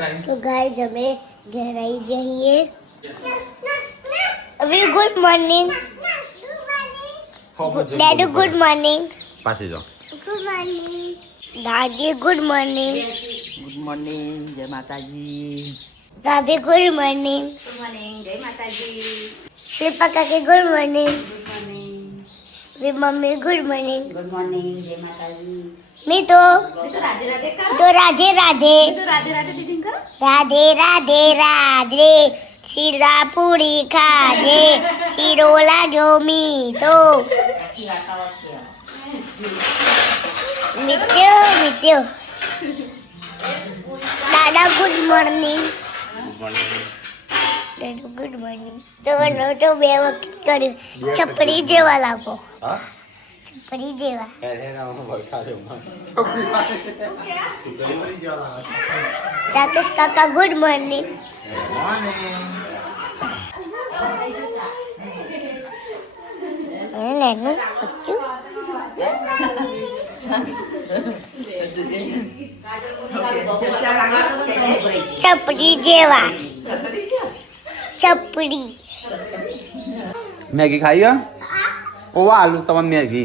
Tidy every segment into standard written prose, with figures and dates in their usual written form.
तो गाइस हमें गहराई चाहिए। अभी गुड मॉर्निंग डैडू, गुड मॉर्निंग। पाछी जाओ। गुड मॉर्निंग दादी, गुड मॉर्निंग। गुड मॉर्निंग, जय माताजी। दादी, गुड मॉर्निंग। गुड मॉर्निंग, जय माताजी। शिल्पा काकी, good morning. Good morning, mummy, good morning. Good morning, जय माताजी। मैं तो राधे राधे कर। तो राधे राधे तो राधे राधे दीदी कर। राधे राधे राधे शिरा पूरी खाजे शिरो लाग्यो मीठो। मित्यो मित्यो दादा, गुड मॉर्निंग। દાદુ, ગુડ મોર્નિંગ। તો બે વખત કર્યું, છપરી જેવા લાગો। છપરી જેવા। રાકેશ કાકા, ગુડ મોર્નિંગ। નાનું બચ્ચું। છપરી જેવા। છપરી। मैगी खाई है? ओ आलू तमाम मैगी।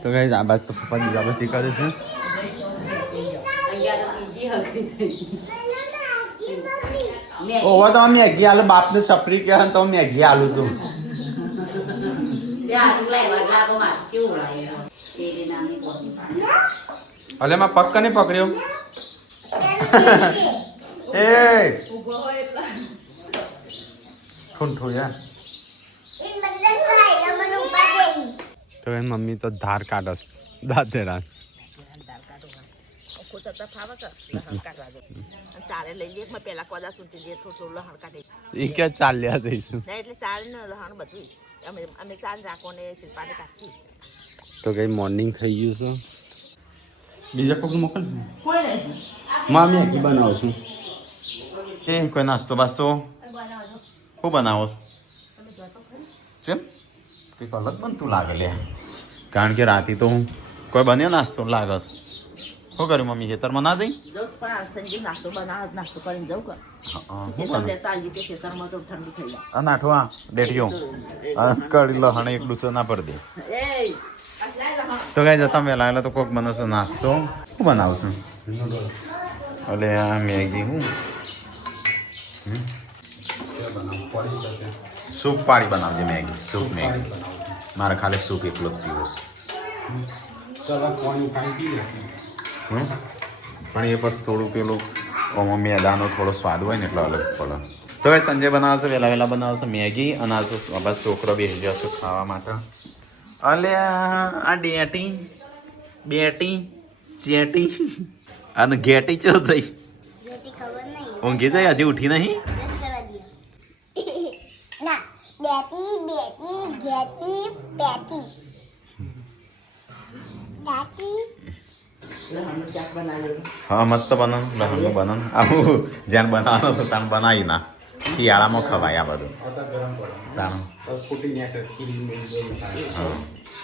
तो गाइस आ बात तो पप्पा दीदी करे છે। ओ वो तो मैगी आलू बाप ने सफरी किया तो मैगी आलू तो अले मैं पक्का नहीं पकड़ियो। ए कौन ठोया? तो मम्मी तो धार काटस दाते रात ये क्या चाल लिया तो कई मॉर्निंग થઈ ગયું છે બીજા કોક મોકલ માં મેગી બનાવું છું એ કોઈ નાસ્તો બાસ્તો હું બનાવો છે કંઈક અલગ બનતું લાગે લે કારણ કે રાતે તો હું કોઈ બન્યો નાસ્તો લાગે છે શું કર્યું મમ્મી ખેતરમાં ના જઈ નાસ્તો બનાવ નાસ્તો કરીને જવું કર નાઠવા ડેટીઓ કડી લહણ એકલું છે ના પડી દે તો કઈ જતા મેં લાગેલા તો કોક બનાવશો નાસ્તો શું બનાવશો એટલે આ મેગી હું સૂપ પાણી બનાવજે મેગી સૂપ મેગી મારે ખાલી સૂપ એકલો જ પીવો પણ એ પછી થોડું પેલું આમાં મેદાનો થોડો સ્વાદ હોય ને એટલે અલગ પડે તો ભાઈ સંજય બનાવશે વહેલા વહેલા બનાવશે મેગી અને આ તો બસ છોકરો બેસી જશે ખાવા માટે અલે આ ડેટી બેટી ચેટી અને ઘેટી ચો જઈ ઊંઘી જઈ હજી ઉઠી નહીં બેટી બેટી ઘેટી પેટી દાટી। હા મસ્ત બનાવ લહણનું બનાવ આવું જ્યાં બનાવવાનું તો ત્યાં બનાવી ના શિયાળામાં ખવાય આ બધું હા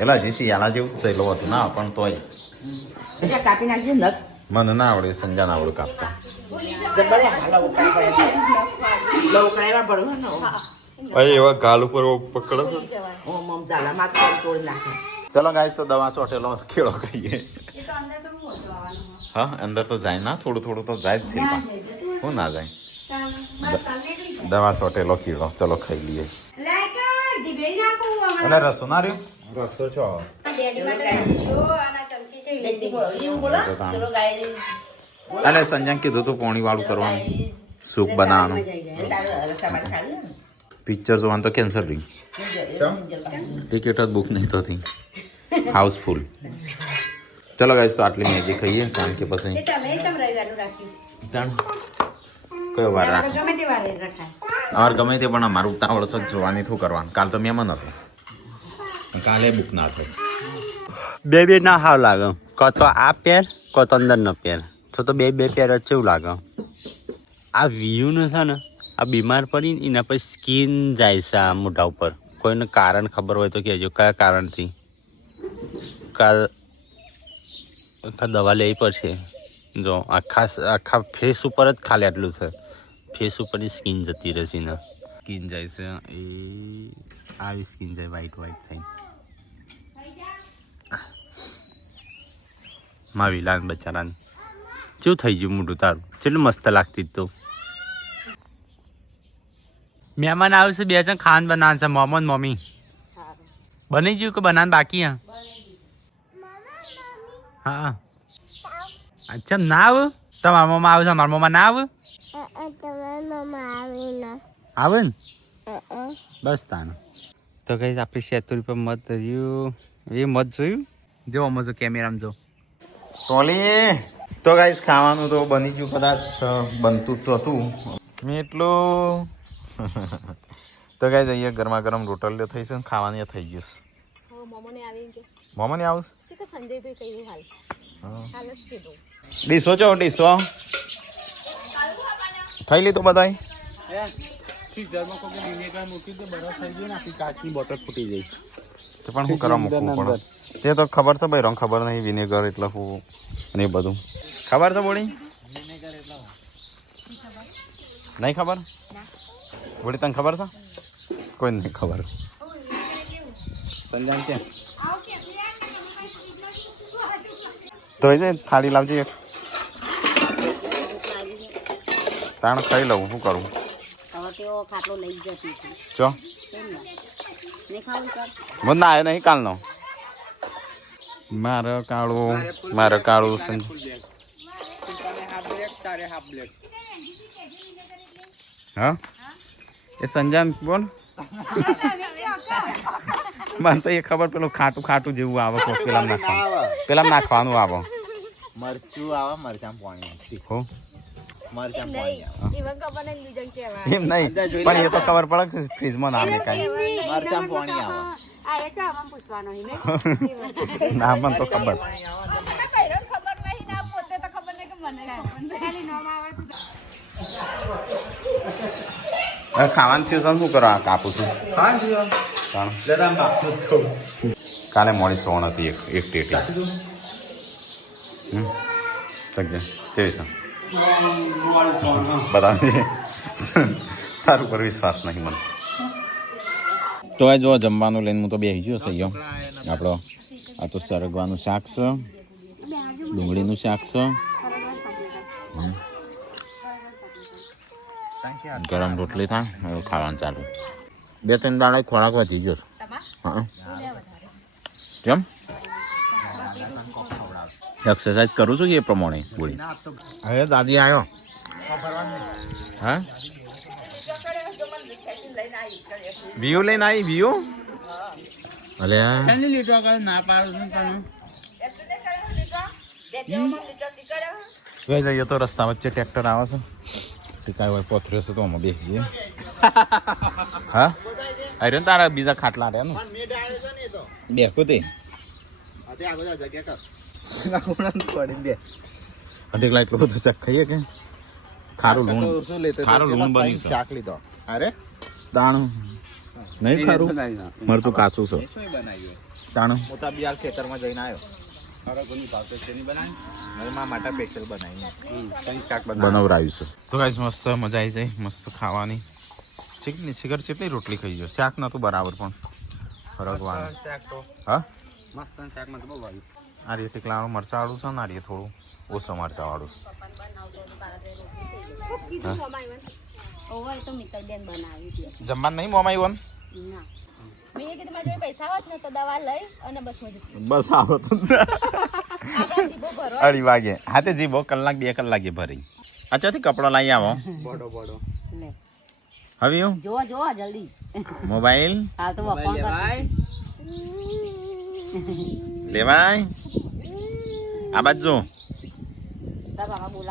એટલે હજી શિયાળા જેવું સહેલો હતું ના પણ તોય કાપી નાખજે નખ મને ના આવડે સંજા ના આવડે કાપતા એવા ગાલ ઉપર પકડો ચલો ગાય તો દવા ચોટેલો ખેડો કહીએ હા અંદર તો જાય ના થોડું થોડું તો જાય જ છે હું ના જાય દવા ચોટેલો કીડો ચલો ખાઈ લઈએ એટલે રસો ના રહ્યો રસો છો અરે સંજય કીધું તું પોણી વાળું કરવાનું સૂપ બનાવવાનું પિક્ચર જોવાનું તો કેન્સર રહી ટિકિટ જ બુક નહીં થતી હાઉસફુલ ચલો ગાઈસ તો આટલી મેગી ખાઈએ કારણ કે પછી કયો વાર રાખે અમારે ગમે તે પણ અમારું ઉતાવળ જ જોવાની શું કરવાનું કાલ તો મહેમાન હતો કાલે બુક ના થાય બે ના હાવ લાગે કો તો આ પેર કો તો અંદર નો પેર તો બે પેર જ કેવું લાગે આ વ્યૂ છે ને આ બીમાર પડીને એના પછી સ્કિન જાય છે આ મોઢા ઉપર કોઈને કારણ ખબર હોય તો કહેજો કયા કારણથી કાલ દવા લેવી પડશે જો આખા ફેસ ઉપર જ ખાલી આટલું છે. ફેસ ઉપરની સ્કિન જતી રહેશે ને સ્કિન જાય છે એ આવી સ્કિન જાય વ્હાઈટ થઈ માવી લાન બચારાને શું થઈ ગયું મોટું તારું કેટલું મસ્ત લાગતી તો મહેમાન આવશે બે જણ ખાન બનાવશે મોમન મમ્મી બની ગયું કે બનાવવાનું બાકી હા અચ્છા ના આવ તમારા મમ્મા આવે છે મારા મમ્મા ના આવે આવે ને બસ તાનું તો કઈ આપણી શેતુરી પર મત રહ્યું એ મત જોયું જો અમે જો કેમેરામાં જો ટોલી તો ગાઈસ ખાવાનું તો બની ગયું કદાચ બનતું તો હતું મેં એટલું તો ગાઈસ અહીંયા ગરમા ગરમ રોટલીઓ થઈ છે ખાવાની થઈ ગયું મોમને આવશે ડીશો છો ડીશો ખાઈ લીધું બધાય કાચની બોટલ ફૂટી જાય તે પણ શું કરવા મૂકવું પડે તે તો ખબર છે ભાઈ રંગ ખબર નહીં વિનેગર એટલે શું અને એ બધું ખબર છે બોડી નહીં ખબર બોડી તને ખબર છે કોઈ નહીં ખબર સંજાન ક્યાં તો એ થાળી લાવજે એક તાણ ખાઈ લઉં શું કરું ચો મને ના આવ્યો નહીં કાલનો મારે કાળું હા એ સંજાન બોલ મને તો એ ખબર પેલું ખાટું જેવું આવે પેલા નાખવાનું આવે મરચું આવે મરચાં પાણી તીખો મરચાં પાણી એમ નહીં પણ એ તો ખબર પડે કે ફ્રીજમાં ના મેકાય મરચાં પાણી આવે ના મને તો ખબર ખાવાનું થયું શું કરો કાપું છું કાલે મોડી સોણ હતી એક ટેટી કેવી છે બતાવી તારું પર વિશ્વાસ નહીં મને તો જો જમવાનું લઈને હું તો બેસી ગયો સહી આપણો આ તો સરગવાનું શાક છે ડુંગળીનું શાક છે ગરમ રોટલી થાય એવું ખાવાનું ચાલુ 2-3 દાડા ખોરાક વધી ગયો હા કેમ એક્સરસાઇઝ કરું છું એ પ્રમાણે બોલી હવે દાદી આવ્યો હા વિયો લઈને આવી વિયો અલે ના પાડું ગઈ જઈએ તો રસ્તા વચ્ચે ટ્રેક્ટર આવે છે ટીકાય હોય પથર્યો છે તો આમાં બેસી જઈએ હા અરે તારા બીજા ખાટલા રહ્યા ને બેસો તે અઢેકલા એટલું બધું શાક ખાઈએ કે ખારું લૂણ બની છે શાક લીધો અરે દાણું નહીં ખારું મરચું કાચું છે દાણું મોટા બિયાર ખેતરમાં જઈને આવ્યો બનાવરાયું છે તો ગાઈસ મસ્ત મજા આવી જાય મસ્ત ખાવાની શિખર કેટલી રોટલી ખાઈ જાય શાક નતું બરાબર પણ ફરકવાનું હા આ રીતે એકલાનું મરચાવાળું છે ને આ રીતે થોડું ઓછું મરચાવાળું જમવાનું નહીં મોમાં આવ્યું બસ આવો તો અઢી વાગે હા તે જીભો કલાક 2 કલાકે ભરી અચ્છાથી કપડો લઈ આવો હવે હું જો જલ્દી મોબાઈલ હા તો લેવાય આ બાજુ જો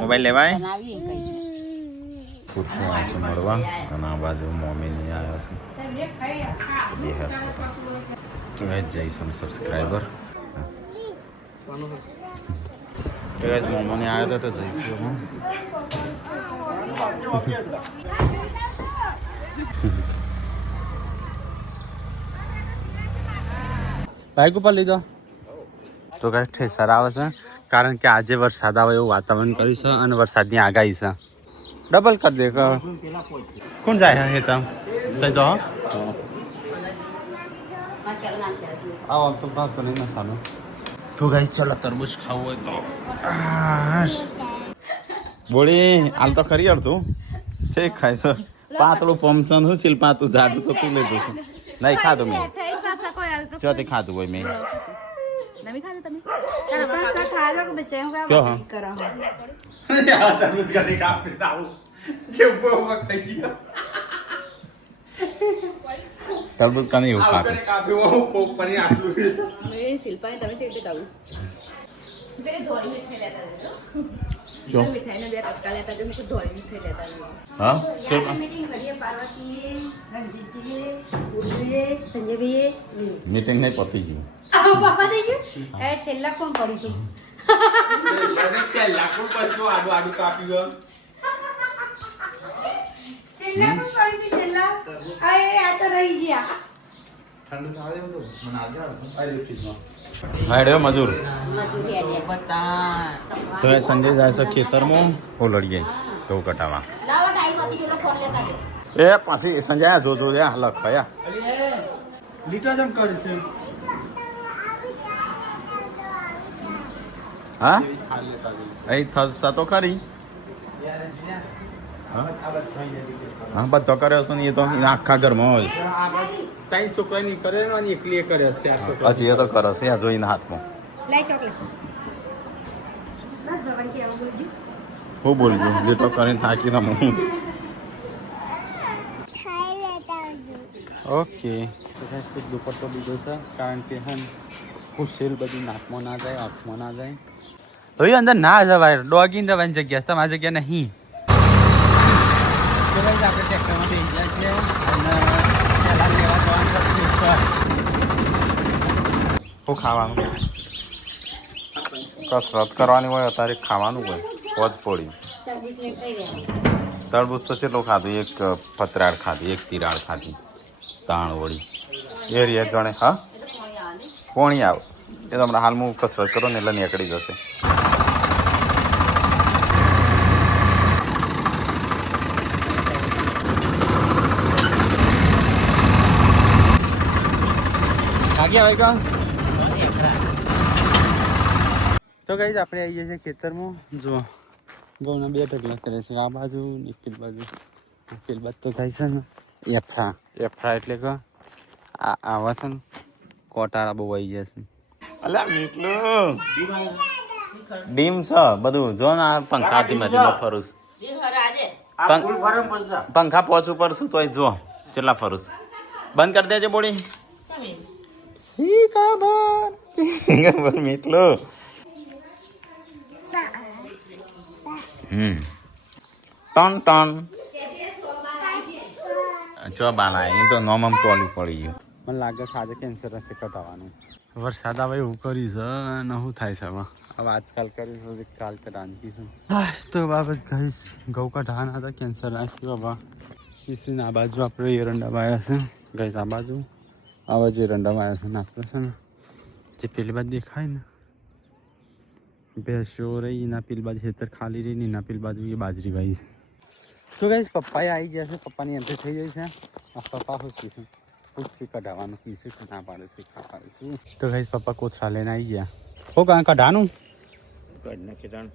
મોબાઈલ લેવાય ખુરશી આવે છે મળવા અને આ બાજુ મમ્મીને આવ્યા છે બે જઈશું સબસ્ક્રાઈબર મમ્મીને આવ્યા હતા તો જઈશું હું બાઈક ઉપર લીધો તો કઈ ઠેસર આવે છે કારણ કે આજે વરસાદ આવે એવું વાતાવરણ કર્યું છે અને વરસાદની આગાહી છે. ડબલ કરી દે કે કોણ જાય હે હેતા તઈ તો આવો તો ભાગ તો નહીં મસાલો. તો ગાઈસ ચલો તરબૂચ ખાવું હોય તો બોળી હાલ તો ખરી અડતું છે ખાય છે પાતળું પમસન હું શિલ્પા તું જાડું તો તું લીધું છે નહીં ખાધું મેં ચોથી ખાધું હોય મેં ક્યો હા તરબૂચ કાને એવું ખાતું શિલ્પાને તમે છે રીતે ગાવું જો મીઠાઈને 2 કટકા લેતા જો મેં ધોળી મીઠાઈ લેતા હા શિલ્પા મીટિંગ નહીં પતી ગયું છેલ્લા કોણ પડી ગયું હાડ્યો મજૂર તો એ સંજય જાય છે ખેતરમાં ઓલડીએ ઘઉં કટાવા એ પાછી સંજય જોજો લખ ભયા લીટા જમ કરીશું હા અહીં થશે તો ખરી હા બધો કર્યો છે ને એ તો આખા ઘરમાં હોય ત્રણ છોકરાની કરે ને એકલી કરે છે 4 છોકરા હજી એ તો કરે છે જોઈને હાથમાં હું બોલજો લીટો કરીને થાકી દઉં હું ઓકે દુપટ્ટો લીધો છે કારણ કે હે ખુશેલ બધી નાકમાં ના જાય આંખમાં ના જાય હવે અંદર ના જવાય ડોગીને રવાની જગ્યા તમારી જગ્યા નહીં આપણે ટ્રેક્ટરમાં બેસી જાય છે અને પહેલાં લેવા જવાનું શું ખાવાનું કસરત કરવાની હોય અત્યારે ખાવાનું હોય પોજ પોડી તરબૂચ તો કેટલું ખાધું એક પતરાળ ખાધી એક તિરાળ ખાધી તાણ વળી એ રીએ જાણે હા પોણી આવ એ તો હમણાં હાલ હું કસરત કરો ને એટલે નીકળી જશે ભાગ્યા ભાઈ તો કઈ આપણે આવી જઈએ ખેતરમાં જો ઘઉંના 2 ઢગલા કરે છે આ બાજુ ને પેલી બાજુ તો થાય છે ને એફરા એટલે કે આવા છે ને કોટાળા બહુ આવી જશે અલ્યા મીઠલું ડીમ છે બધું જો ને આ પંખા ધીમે ધીમે ફરું પંખા પોચ ઉપર છું તોય જો કેટલા ફરું બંધ કરી દેજે બોડી શી ખબર મીઠલું ટન ટન જો બાના એ તો નોમમ ટોલી પડી ગયું મને લાગે છે આજે કેન્સર હશે કટાવાનું વરસાદ આવે એવું કરી છે અને શું થાય છે હવે આજકાલ કરીશું કાલ તો રાંધી છે તો બાબત કહીશ ઘઉં કઢાવાના હતા કેન્સર રાખ્યું હવે કિસીને આ બાજુ આપણે એરંડામાં આવ્યા છે ગઈશ આ બાજુ આવા જે એરંડામાં આવ્યા છે ને આપણે છે ને જે પેલી બાજુ દેખાય ને ભેંસો રહી એના પેલી બાજુ ખેતર ખાલી રહી ને એના પેલી બાજુ એ બાજરી ભાઈ છે તો ગાઈસ પપ્પાએ આવી ગયા છે પપ્પાની એન્ટ્રી થઈ જાય છે આ પપ્પા ખુશી છે ખુશી કઢાવવાનું પીશું કે ના પાડે છે ખા પાડે છે તો ગાઈસ પપ્પા કોથળા લઈને આવી ગયા હો કાં કઢાનું કઢ નાખી દાણ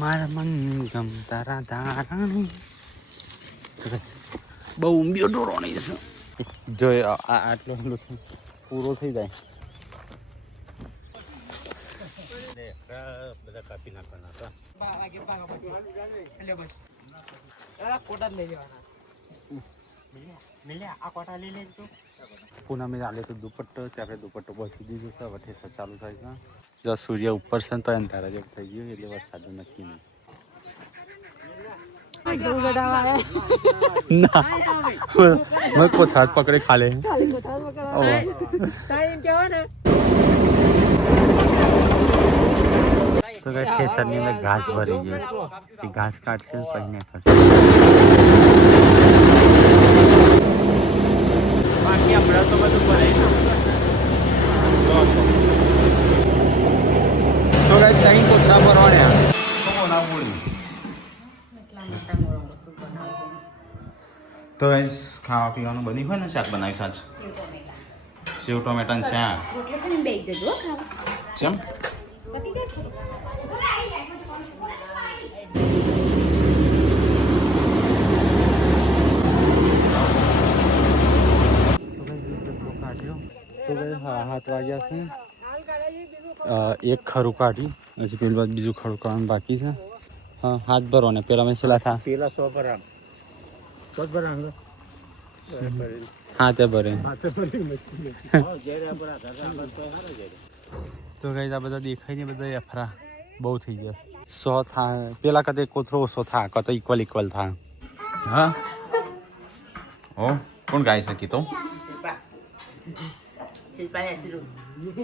મારા મન ગમતા રાધારાણી બહુ ઊંબીઓ ડોરોણી છે જો આટલો પૂરો થઈ જાય બધા કાપી નાખવાના હતા પૂનમે આલે તો દુપટ્ટો ત્યારે દુપટ્ટો પહોંચી દીધું છે વઠે ચાલુ થાય છે જો સૂર્ય ઉપર છે તો અંધારા જેવું થઈ ગયું એટલે વરસાદ નક્કી નહીં ના મેં કોથાજ પકડે ખાલે તો કઈ ખેતરની અંદર ઘાસ ભરી ગઈ એ ઘાસ કાઢશે પછી કરશે બાકી આપણે તો બધું ભરાઈ તો ગાઈસ કઈ કોથરા ભરવાના શું બનાવું તો ગાઈસ ખાવા પીવાનું બની હોય ને શાક બનાવી સાચ સેવ ટોમેટાનું શાક રોટલી છે ને બેસી જજો હો ખાવા. ચમ પતી જાય. તો ભાઈ 7 વાગ્યા છે એક ખરું કાઢી પછી પેલી બાદ બીજું ખરું કાઢવાનું બાકી છે હા હાથ ભરો ને પેલા મેં છેલ્લા થા પેલા 100 ભરા હા તે ભરે તો ગઈ આ બધા દેખાય ને બધા અફરા બહુ થઈ ગયા 100 થા પેલા કદે કોથરો ઓછો થા કતો ઇક્વલ થા હા ઓ કોણ ગાય છે કીધું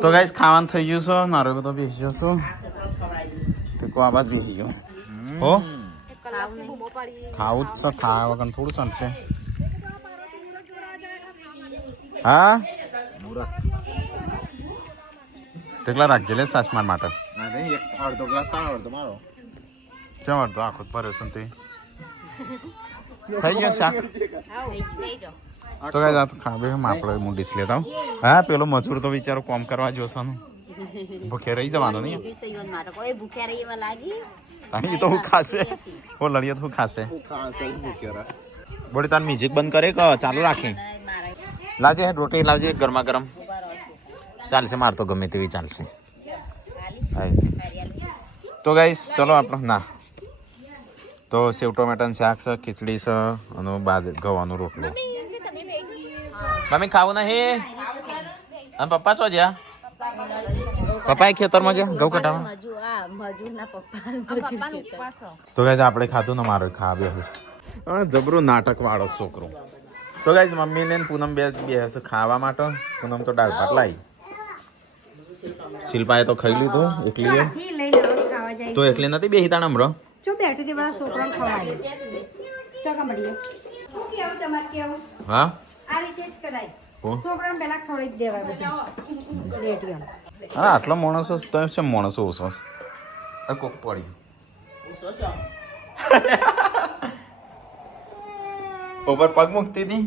તો ગાઈસ ખાવાનું થઈ ગયું છે નારો બધો બેસી જશો ટેકો આ બાદ બેસી ગયો હો ખાવું જ છે ખાવા વગર થોડું ચાલશે હા ટેકલા રાખજે લે સાસમાન માટે અરે એક અડધો ગ્લાસ તારો અડધો મારો ચમ અડધો આખો જ ભર્યો છે ને તે થઈ ગયો શાક તો ગાઈસ આ તો ખાવે આપણે હું ડીશ લેતા હા પેલો મજૂર તો વિચારો કામ કરવા જોશે ને ભૂખે રહી જવાનો નહીં તાણી તો હું ખાશે ઓ લડિયા તો હું ખાશે બોડી તાર મ્યુઝિક બંધ કરે કે ચાલુ રાખે લાવજે રોટી લાવજે ગરમા ગરમ ચાલશે માર તો ગમે તેવી ચાલશે તો ગાઈસ ચલો આપણે ના તો સેવ ટોમેટાનું શાક છે ખીચડી છે અને ગવાનો રોટલો મમ્મી ખાવું નહીં અને પપ્પા ચો જ્યાં પપ્પા ખેતરમાં છે ઘઉં કટાવા તો ગાઈસ આપણે ખાધું ને મારો ખાવા બેહું છે જબરું નાટક વાળો છોકરો તો ગાઈસ મમ્મી ને પૂનમ બે હશે ખાવા માટે પૂનમ તો દાળ ભાત લાવી શિલ્પાએ તો ખાઈ લીધું એકલી તો એકલી નથી બેહી તાણ હમણાં હા હા આટલો માણસો તો છે માણસો ઓછો કોક પડી ઉપર પગ મૂકતી હતી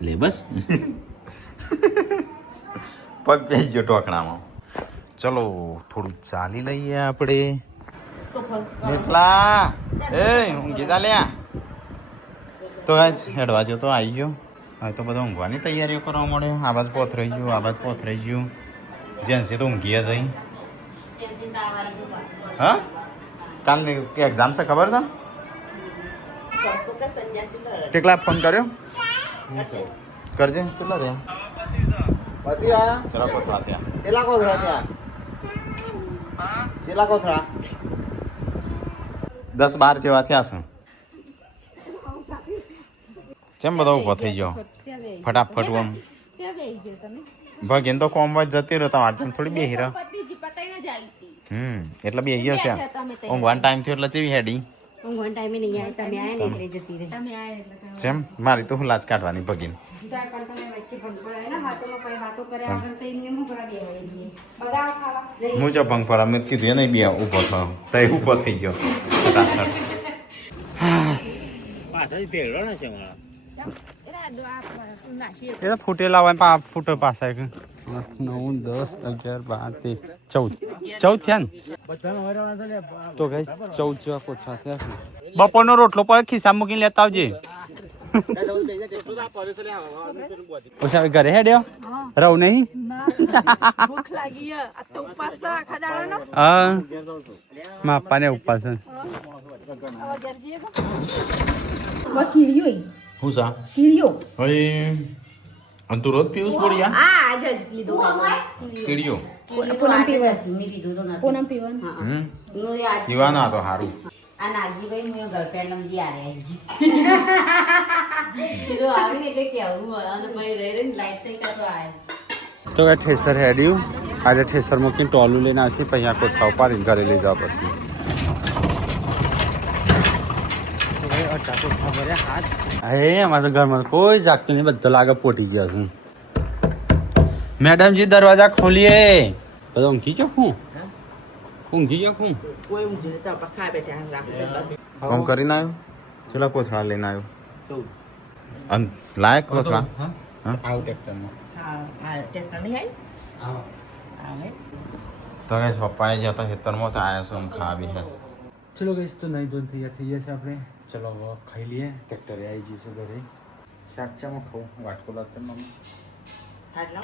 લે બસ પગ બેસી ગયો ટોકણામાં ચલો થોડું ચાલી લઈએ આપણે એટલા એ ઊંઘી ચાલ્યા તો હેડવા જો તો આવી ગયો હવે તો બધા ઊંઘવાની તૈયારીઓ કરવા મળે આ બાજુ પોથરાઈ ગયું આ બાજુ પોથરાઈ ગયું જેન્સી તો ઊંઘી જઈ હા કાલની એક્ઝામ છે ખબર છે કેટલા ફોન કર્યો કરજે ચલો રે પતિ આયા ચલો કોથળા ત્યાં કેટલા કોથળા ત્યાં કેટલા કોથળા 10-12 જેવા થયા છે કેમ બધો ઉભો થઈ ગયો ફટાફટ આમ ભગીન તો કોમ જ જતી રહ્યો તમારે તેમ થોડી બેહી રહ્યો એટલે બેહી ગયો છે ઊંઘવાનો ટાઈમ થયો એટલે ચેવી હેડી કેમ મારી તો હું લાજ કાઢવાની ભગીન હું જો ભંગ પડા મેં કીધું નહીં બે ઊભો થયો તો ઊભો થઈ ગયો એ તો ફૂટેલા હોય ફૂટો પાસે 9, 10, 11, 12, 14 થયા ને તો કઈ 14 જેવા કોઠા થયા બપોરનો રોટલો પર ખિસ્સા મૂકીને લેતા આવજે પછી ઘરે હેડ્યો રહું નહીં હા મા પપ્પાને ઉપવાસ હું સા ભાઈ અને તું રોજ પીવું પડી કીડીઓ પીવાના તો સારું તો કઈ ઠેસર હેડ્યું આજે ઠેસર મૂકીને ટોલું લઈને આવશે પછી આ કોથળા ઉપાડીને ઘરે લઈ જવા પછી હે અમારા તો ઘરમાં કોઈ જાગતું નહીં બધા લાગે પોટી ગયા છે મેડમજી દરવાજા ખોલીએ બધા ઊંઘી ગયો હું ઊંઘી ગયા હું કોઈ ઊંઘી નતા પખાય બેઠા રાખે કામ કરીને આવ્યો ચલા કોથળા લઈને આવ્યો અને લાયક કોથળા આવું ટ્રેક્ટરમાં હા આ ટેક્ટર નહીં આવી તો ગાઈસ પપ્પાએ જ્યાં હતા ખેતરમાં તો આવ્યા છે આમ ખાવા બેઠા છે. ચલો ગઈશ તો નહીં ધોઈને તૈયાર થઈ ગયા છે આપણે ચલો હવે ખાઈ લઈએ ટ્રેક્ટરે આવી જઈશું ઘરે શાક ચામાં ખાવું વાટકો લાગતા મમ્મી હાલો